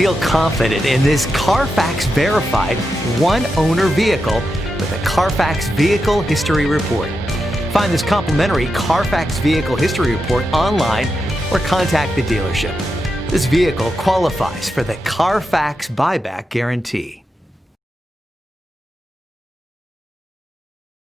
Feel confident in this CARFAX verified one-owner vehicle with a CARFAX Vehicle History Report. Find this complimentary CARFAX Vehicle History Report online or contact the dealership. This vehicle qualifies for the CARFAX buyback guarantee.